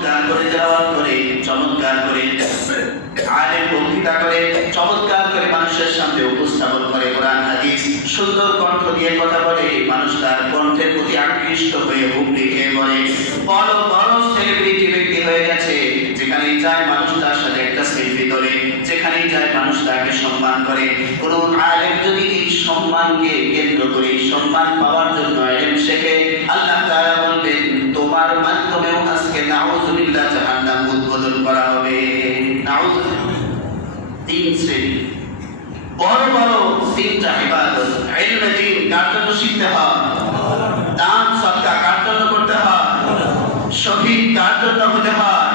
চমৎকার করে তেলাওয়াত করে, চমৎকার করে আলেম বক্তৃতা করে, চমৎকার করে মানুষের সামনে উপস্থাপন করে কোরআন হাদিস, সুন্দর কণ্ঠ দিয়ে কথা বলে, মানুষ তার কণ্ঠের প্রতি আকৃষ্ট হয়ে হুমড়ি খেয়ে পড়ে। বড় বড় সেলিব্রিটি ব্যক্তি হয়ে গেছে, যেখানেই যায় মানুষ তার সাথে একটা সেলফি তোলে, যেখানেই যায় মানুষ তাকে সম্মান করে। কোন আলেম যদি এই সম্মানকে কেন্দ্র করে সম্মান পাওয়ার জন্য ইলম শেখে, আল্লাহ তাআলা বলবেন তোমার মাধ্যমেও আজকে নাউযুবিল্লাহ জাহান্নাম উদ্বোধন করা হবে। নাউযুবিল্লাহ। তিন শ্রেণী, বড় বড় তিনটা ইবাদত। ইলমে দ্বীন কার জন্য শিখতে হয়? দান সদকা কার জন্য করতে হয়? শহীদ কার জন্য হতে হয়?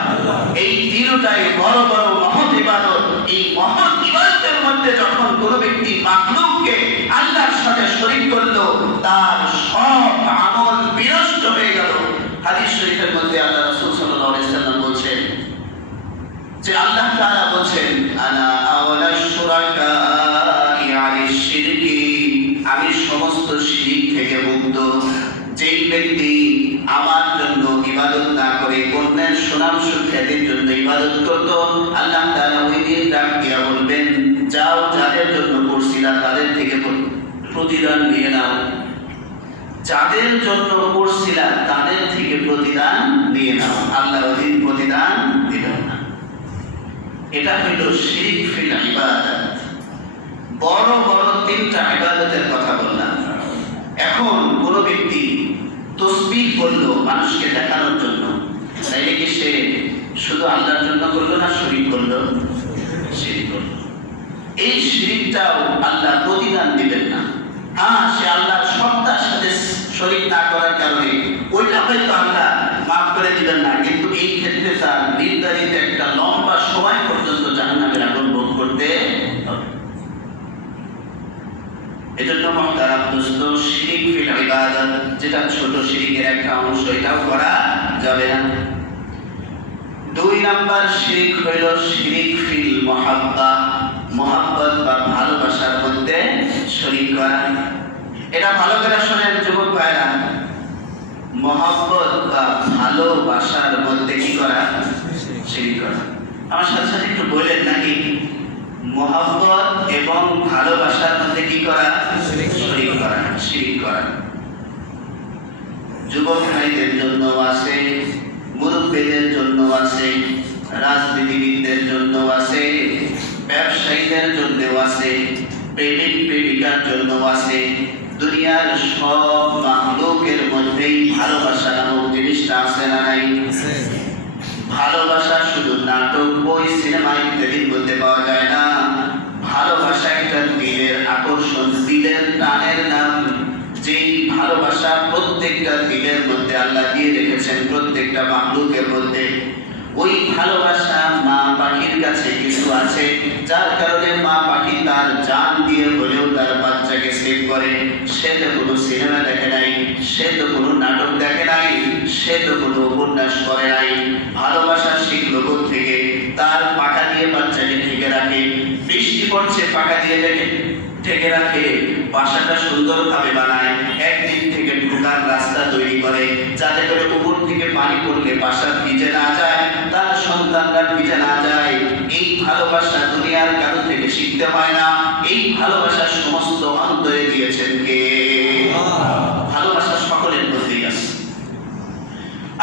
এই তিনটাই বড় বড় মহৎ ইবাদত। এই মহৎ ইবাদতের মধ্যে যখন কোন ব্যক্তি মাখলুককে আল্লাহর সাথে শরীক করলো, তার সব আমল বিনষ্ট হয়ে গেল। হাদিস শরীফের মধ্যে আল্লাহ রাসূল সাল্লাল্লাহু আলাইহি ওয়াসাল্লাম বলেছেন যে আল্লাহ তাআলা বলেন আনা আওয়ালাশ শুরাকাই আলিশ শিরকি, আমি সমস্ত শিরক থেকে মুক্ত। যেই ব্যক্তি আমার জন্য ইবাদত না করে অন্যের সুনাম সুখ্যাতির জন্য ইবাদত করত, আল্লাহ তাআলা ওই দিন ডাক দিয়া বলবেন যাও যাদের জন্য করছিলা তাদের থেকে প্রতিদান নিয়ে নাও, যাদের জন্য করছিলা তাদের থেকে প্রতিদান নিয়ে নাও। আল্লাহ ওই দিন প্রতিদান দিবেন না। এটা হইল শিরক ফিল ইবাদত। বড় বড় তিনটা ইবাদতের কথা বললাম। এখন কোন ব্যক্তি তাসবিহ করলো মানুষকে দেখানোর জন্য, তাইলে কি সে শুধু আল্লাহর জন্য করলো না শরীক করলো? শিরক করলো। এই শিরকটাও আল্লাহ প্রতিদান দিবেন না। সে আল্লাহর সত্তার সাথে শরীক না করার কারণে ওইটা হয়তো আল্লাহ মাফ করে দিবেন না, কিন্তু এই ক্ষেত্রে তার নির্ধারিত একটা লম্বা সময় পর্যন্ত জাহান্নামের আগুন ভোগ করতে হবে। এজন্য মুহতারাম দোস্ত, শিরক ফিল ইবাদত, যেটা ছোট শিরকের একটা অংশ, এটাও করা যাবে না। 2 নাম্বার শিরক হইল শিরক ফিল মুহাব্বা, মুহাব্বত বা ভালোবাসার মধ্যে শরীক করা। এটা ভালো করে শোনেন যুবক ভাইরা, মুহাব্বত বা ভালোবাসার মধ্যে কি করা? শিরক করা। আমার সাথে সাথে একটু বলেন নাকি, মুহাব্বত এবং ভালোবাসার মধ্যে কি করা? শরীক করা, শিরক করা। যুবক ভাইদের জন্য আছে, মুরব্বীদের জন্য আছে, রাজনীতিবিদদের জন্য আছে, ব্যবসায়ীদের জন্য আছে, প্রেমিক প্রেমিকার জন্য আছে। দুনিয়ার সব মাখলুকের মধ্যেই ভালোবাসা নামক জিনিসটা আছে না নাই? ভালোবাসা শুধু নাটক, বই, সিনেমা ইত্যাদির মধ্যে পাওয়া যায় না। ভালোবাসা একটা দিলের আকর্ষণ, দিলের টানের নাম। যেই ভালোবাসা প্রত্যেকটা দিলের মধ্যে আল্লাহ দিয়ে রেখেছেন, প্রত্যেকটা মাখলুকের মধ্যে। ওই ভালোবাসা মা পাখির কাছে কিছু আছে, যার কারণে মা পাখি তার জান দিয়ে হলেও তার বাচ্চাকে সেভ করে। সে তো কোনো সিনেমা দেখে নাই, সে তো কোনো নাটক দেখে নাই, সে তো কোনো উপন্যাস পড়ে নাই। ভালোবাসা শিখলো থেকে তার পাখা দিয়ে বাচ্চাকে ঢেকে রাখে। বৃষ্টি পড়ছে, পাখা দিয়ে ঢেকে রাখে, বাসাটা সুন্দরভাবে বানায়, একদিক থেকে ঢোকার রাস্তা তৈরি করে, যাতে করে উপর থেকে পানি পড়লে বাসা ভিজে না যায়, তার সন্তানরা ভিজে না যায়। এই ভালোবাসা দুনিয়ার কারো থেকে শিখতে হয় না। এই ভালোবাসা সমস্ত অন্তরে দিয়েছেন কে? ভালোবাসা সকলের মধ্যেই আছে।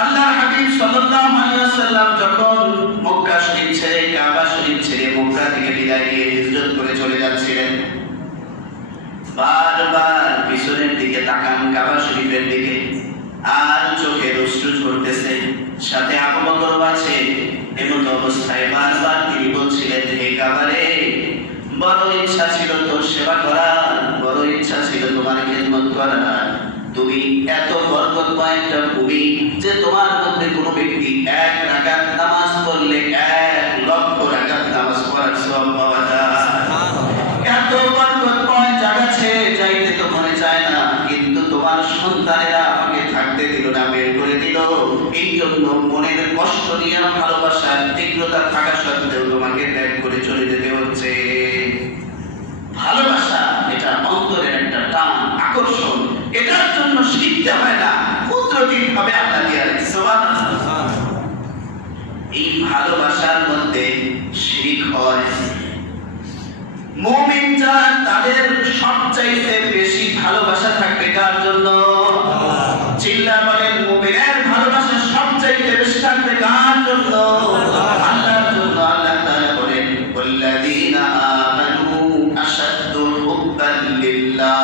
আল্লাহর হাবিব সাল্লাল্লাহু আলাইহি ওয়াসাল্লাম যখন মক্কা শরীফ ছেড়ে, কাবা শরীফ ছেড়ে মক্কা থেকে বিদায় নিয়ে হিজরত করে চলে যাচ্ছিলেন, বারবার পিছনের দিকে তাকান, কাবা শরীফের দিকে, আর চোখের অশ্রু ঝরতেছে, সাথে আবু বকর আছে। এমন অবস্থায় বারবার তিনি বলছিলেন, হে কাবা রে, বড় ইচ্ছা ছিল তোর সেবা করার, বড় ইচ্ছা ছিল তোমার খিদমত করার। তুমি এত বরকতময় একটা ভূমি যে তোমার মধ্যে কোনো ব্যক্তি 1 রাকাত নামাজ পড়লে 1 লক্ষ রাকাত নামাজ পড়ার সওয়াব পাওয়া যায়। এত বরকতময় জায়গা ছেড়ে যাইতে তো মনে চায় না, কিন্তু তোমার সন্তানেরা আমাকে থাকতে দিল না, বের করে দিল। এই জন্য মনের কষ্ট নিয়ে ভালোবাসার তীব্রতা থাকা সত্ত্বেও তোমাকে ত্যাগ করে চলে যেতে হচ্ছে। ভালোবাসা এটা অন্তরের একটা টান, আকর্ষণ। এটার জন্য শিখতে হয় না, কুদরতি ভাবে আল্লাহ দিয়ে রাখছে। সুবহানাল্লাহ। ভালোবাসার মধ্যে শিরিক হয়। মুমিন যারা তাদের সবচাইতে বেশি ভালোবাসা থাকবে কার জন্য? চিল্লা বলেন, মুমিনের ভালোবাসা সবচাইতে বেশি থাকবে কার জন্য? আল্লাহর জন্য। আল্লাহ তাআলা বলেন, ওয়াল্লাযীনা আমানু আশাদ্দু হুব্বান লিল্লাহ।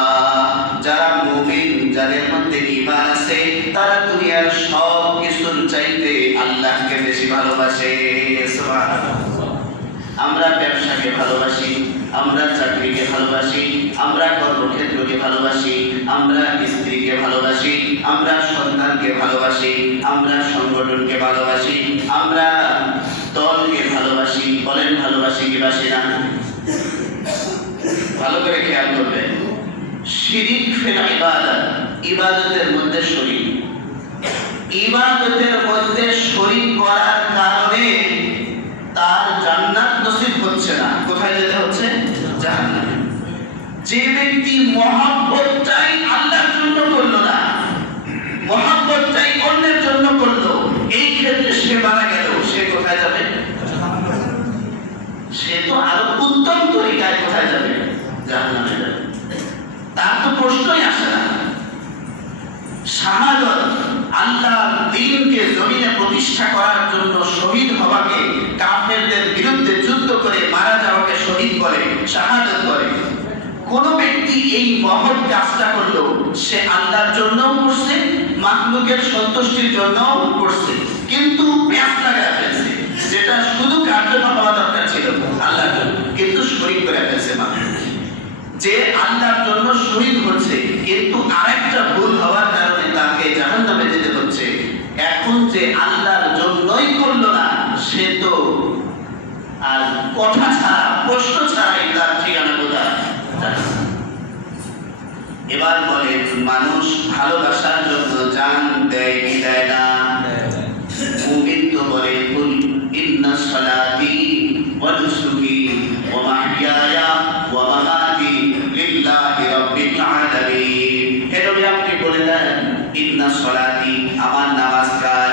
যারা মুমিন, যাদের মধ্যে ঈমান আছে, তারা দুনিয়ার সব কিছুর চাইতে আল্লাহকে বেশি ভালোবাসে। সুবহানাল্লাহ। আমরা ব্যবসাকে ভালোবাসি, আমরা চাকরিকে ভালোবাসি, আমরা কর্মক্ষেত্রকে ভালোবাসি, আমরা স্ত্রীকে ভালোবাসি, আমরা সন্তানকে ভালোবাসি, আমরা সংগঠনকে ভালোবাসি, আমরা দলকে ভালোবাসি। বলেন ভালোবাসি কি বাসি না? ভালো করে খেয়াল করবেন। শিরিক ফিল ইবাদত, ইবাদতের মধ্যে শরীক। ইবাদতের মধ্যে শরীক করার কারণে তার জান্নাত নসিব হচ্ছে না। কোথায় যেতে হচ্ছে? জাহান্নামে। যে ব্যক্তি মহব্বতটাই আল্লাহর জন্য করলো না, মহব্বতটাই অন্যের জন্য করলো, এই ক্ষেত্রে সে মারা গেল, সে কোথায় যাবে? সে তো আরো উত্তম তরিকায় কোথায় যাবে? জাহান্নামে যাবে। তার তো প্রশ্নই আসে না। শাহাদাত, আল্লাহর দ্বীনকে জমিনে প্রতিষ্ঠা করার জন্য শহীদ হওয়াকে, কাফেরদের বিরুদ্ধে যুদ্ধ করে মারা যাওয়াকে শহীদ বলে, শাহাদাত বলে। কোন ব্যক্তি এই মহৎ কাজটা করলো, সে আল্লাহর জন্যও করছে, মাখলুকের সন্তুষ্টির জন্যও করছে, কিন্তু প্যাঁচ লাগায় ফেলছে, যেটা শুধু কার জন্য হওয়া দরকার ছিল? আল্লাহর জন্য, কিন্তু শরীক করে ফেলছে। যে আল্লাহর জন্য শহীদ হচ্ছে, কিন্তু আরেকটা ভুল হওয়ার কারণে তাকে জাহান্নামে যেতে হচ্ছে। এখন যে আল্লাহর জন্যই করলো না, সে তো আর কথা ছাড়া, প্রশ্ন ছাড়াই তার ঠিকানা কোথায়? এবার বলে, মানুষ ভালোবাসার জন্য জান দেয় কি দেয় না? মুমিন তো বলে, কুল ইন্না সালাতি ওয়া নুসুকি ওয়া মাহইয়ায়া ওয়া মামাতি লিল্লাহি রাব্বিল আলামিন। হে নবী, আপনি বলে দেন, ইন্না সালাতি, আমার নামাজ কার?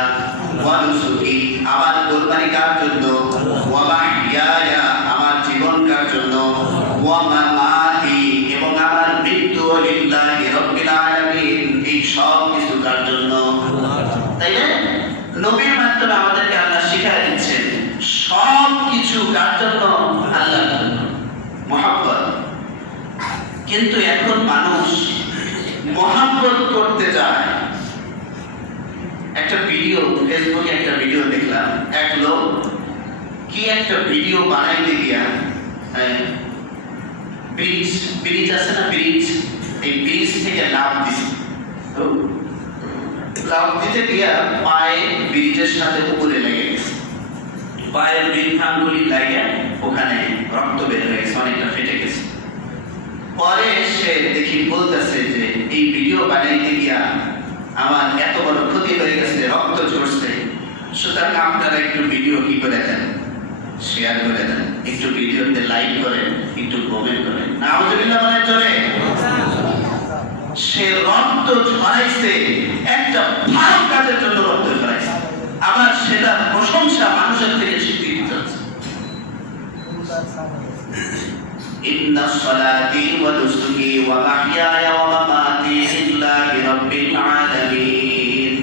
ওয়া নুসুকি, আমার কুরবানি কার জন্য? ওয়া মাহইয়ায়া, আমার জীবন কার জন্য? ওয়া মামাতি, এবং আমার মৃত্যু লিল্লাহি রাব্বিল আলামিন, এই সব কিছু কার জন্য? তাই না? নবীর মাধ্যমে আমাদেরকে আল্লাহ শিখাই দিচ্ছেন সব কিছু কার জন্য? আল্লাহর জন্য, মহব্বত। কিন্তু এখন মানুষ মহব্বত করতে যায়। একটা ভিডিও, ফেসবুকে একটা ভিডিও দেখলাম, এক লোক কি একটা ভিডিও বানাইতে গিয়া ব্রিজ আছে না, ব্রিজ, এই ব্রিজ থেকে লাফ দিছে। লাফ দিতে গিয়া পায়ে ব্রিজের সাথে উপরে লেগে গেছে, পায়ের বৃদ্ধাঙ্গুলি লাগে, ওখানে রক্ত বের হয়ে গেছে, অনেকটা ফেটে গেছে। পরে সে দেখি বলতেছে যে এই ভিডিও বানাইতে গিয়া আমার এত বড় ক্ষতি হয়ে গেছে, রক্ত ঝরছে, সুতরাং আপনারা একটু ভিডিও কি করে দেন, শেয়ার করে দেন, একটু ভিডিওতে লাইক করেন, একটু কমেন্ট করেন। নাউজুবিল্লাহ বলেন জোরে। সে রক্ত ঝরাইছে একটা ভালো কাজের জন্য, রক্ত ঝরাইছে, আবার সেটা প্রশংসা মানুষের থেকে স্বীকৃতি পাচ্ছে। ইন্না সালাতি ওয়া নুসুকি ওয়া মাহইয়ায়া ওয়া মামাতি লিল্লাহি রাব্বিল আলামিন।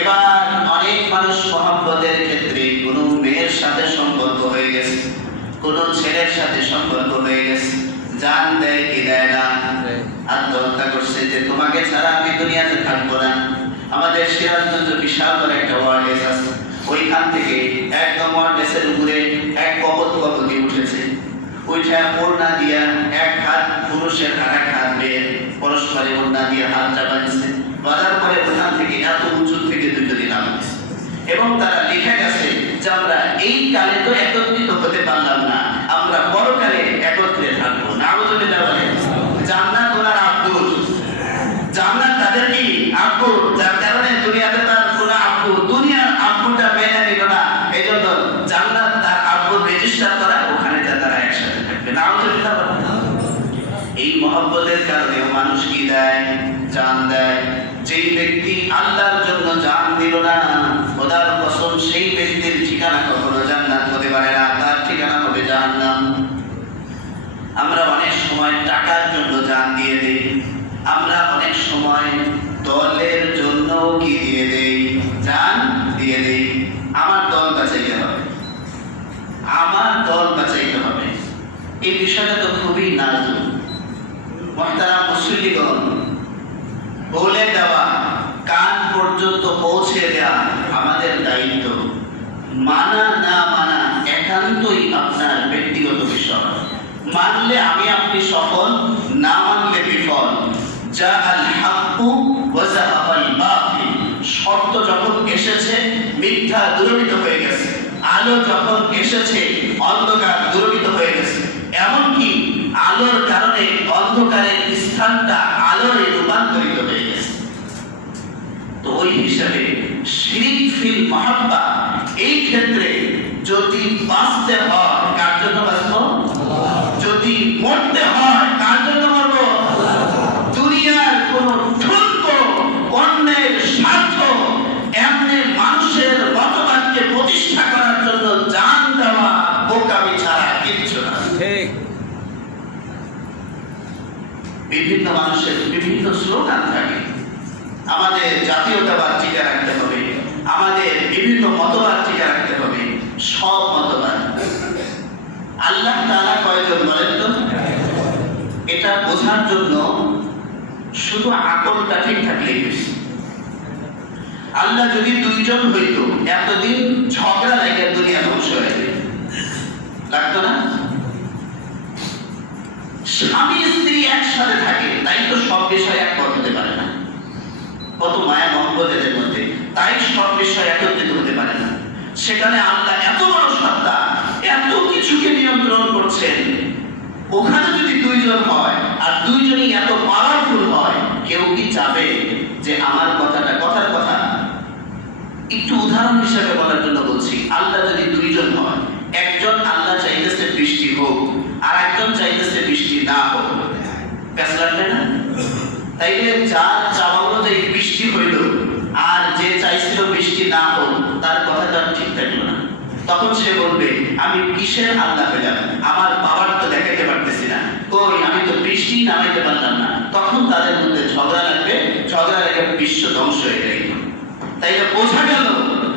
এবার অনেক মানুষ মহব্বতের ক্ষেত্রে কোন মেয়ের সাথে সম্পর্ক হয়ে গেছে, কোন ছেলের সাথে সম্পর্ক হয়ে গেছে, জান দেয় কি দেয় না? আত্মহত্যা করছে যে তোমাকে ছাড়া আমি দুনিয়াতে থাকবো না। আমাদের সিরাজগঞ্জ বিশাল বড় একটা ওয়ার্ডেস আছে, ওইখান থেকে একদম ওয়ার্ডেসের উপরে এক কপতি উঠেছে, ওইটা ওড়না দিয়া এক হাত পুরুষের আর এক হাত মেয়ের পরস্পরে ওড়না দিয়ে হাতটা বাঁধছে, বাঁধার পরে ওখান থেকে এত উঁচু থেকে দুজনে নামছে। এবং তারা লিখে গেছে যে আমরা এই কালে তো একত্রিত হতে পারলাম না, আমরা পরকালে একত্রে থাকবো। নাউজুবিল্লাহ বলেন। জান্নাত ওনার আব্বুর, জান্নাত তাদের কি? আব্বু, যার কারণে দুনিয়াতে তার কোনো আব্বু, দুনিয়ার আব্বুটা মেনে নিল না, এই জন্য জান্নাত তার আব্বুর রেজিস্টার করা, ওখানে তারা একসাথে থাকবে। নাউজুবিল্লাহ বলেন। এই মহব্বতের কারণে মানুষ কি দেয়? জান দেয়। যেই ব্যক্তি আল্লাহর জন্য জান দিল না, খোদার কসম সেই ব্যক্তির ঠিকানা কখনো জান্নাত হতে পারে না, তার ঠিকানা হবে জাহান্নাম। আমরা অনেক সময় টাকার জন্য জান দিয়ে দেই, আমরা অনেক সময় দলের জন্য কি দিয়ে দেই, জান দিয়ে দেই। আমার দল বাঁচাইতে হবে, আমার দল বাঁচাইতে হবে, এই বিষয়টা তো খুবই নাজুক। মুহতারাম মুসল্লিগণ, বলে দেওয়া, কান পর্যন্ত পৌঁছে দেওয়া আমাদের দায়িত্ব। মানা না মানা একান্তই আপনার ব্যক্তিগত বিষয়। মানলে আমি আপনি সফল, না মানলে বিফল। যা আল হাক্কু ওয়া যাহাবাল বাতিল, সত্য যখন এসেছে মিথ্যা দূরীভূত হয়ে গেছে, আলো যখন এসেছে অন্ধকার দূরীভূত হয়ে গেছে। এমনকি আলোর কারণে অন্ধকারের স্থানটা আলোরে রূপান্তরিত হয়ে গেছে। তো ওই হিসাবে শিরিক ফিল মাহাব্বা, এই ক্ষেত্রে যদি বাঁচতে হয় কার জন্য বাঁচব, যদি মরতে হয় কার জন্য মরব। দুনিয়ার কোন ঠুনক অন্যের স্বার্থ এমনি মানুষের মতবাদকে প্রতিষ্ঠা করার জন্য জান দেওয়া বোকামি ছাড়া কিচ্ছু না। ঠিক। বিভিন্ন মানুষের বিভিন্ন স্লোগান থাকে, আমাদের জাতীয়তাবাদ টিকে রাখতে হবে, আমাদের বিভিন্ন মতবাদ টিকে রাখতে হবে। সব মতবাদ আল্লাহ তাআলা কয়জন বলেন তো? এটা বোঝার জন্য শুধু আকলটা ঠিক থাকলেই বেশি। আল্লাহ যদি দুইজন হইত, এতদিন ঝগড়া লাগে দুনিয়া ধ্বংস হয়ে যেত, লাগতো না? স্বামী স্ত্রী একসাথে থাকে, তাই তো সব বিষয় এক হতে পারে না। কত মায়া মহব্বত এদের মধ্যে, তাই সব বিষয় একত্রিত হতে পারে না। সেখানে আল্লাহ এত বড় সত্তা, এত কিছুকে নিয়ন্ত্রণ করছেন। ওখানে যদি দুইজন হয় আর দুইজনই এত পাওয়ারফুল হয়, কেউ কি চাবে যে আমার কথাটা কথার কথা? একটু উদাহরণ হিসেবে বলার জন্য বলছি, আল্লাহ যদি দুইজন হয়, একজন আল্লাহ চাইতেছে বৃষ্টি হোক, আর একজন চাইতেছে বৃষ্টি না হোক, প্যাস লাগবে না? তাইলে যার চাওয়া অনুযায়ী বৃষ্টি হইল, আর যে চাইছিল বৃষ্টি না হোক, তার কথাটা ঠিক থাকলো না। তখন সে বলবে আমি কিসের আল্লাহ হইলাম, আমার পাওয়ার তো দেখাতে পারতেছি না, কই আমি তো বৃষ্টি নামাইতে পারলাম না। তখন তাদের মধ্যে ঝগড়া লাগবে, ঝগড়া লেগে বিশ্ব ধ্বংস হয়ে যাইত। তাইলে বোঝা গেল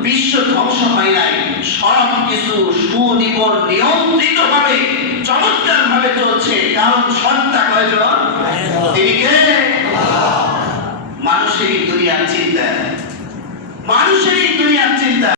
বিশ্ব ধ্বংস হয় নাই, সব কিছু নিয়ন্ত্রিত ভাবে চমৎকার ভাবে চলছে। কারণ সত্তা কয়জন? তিনি কে? মানুষেরই দুনিয়ার চিন্তা, মানুষেরই দুনিয়ার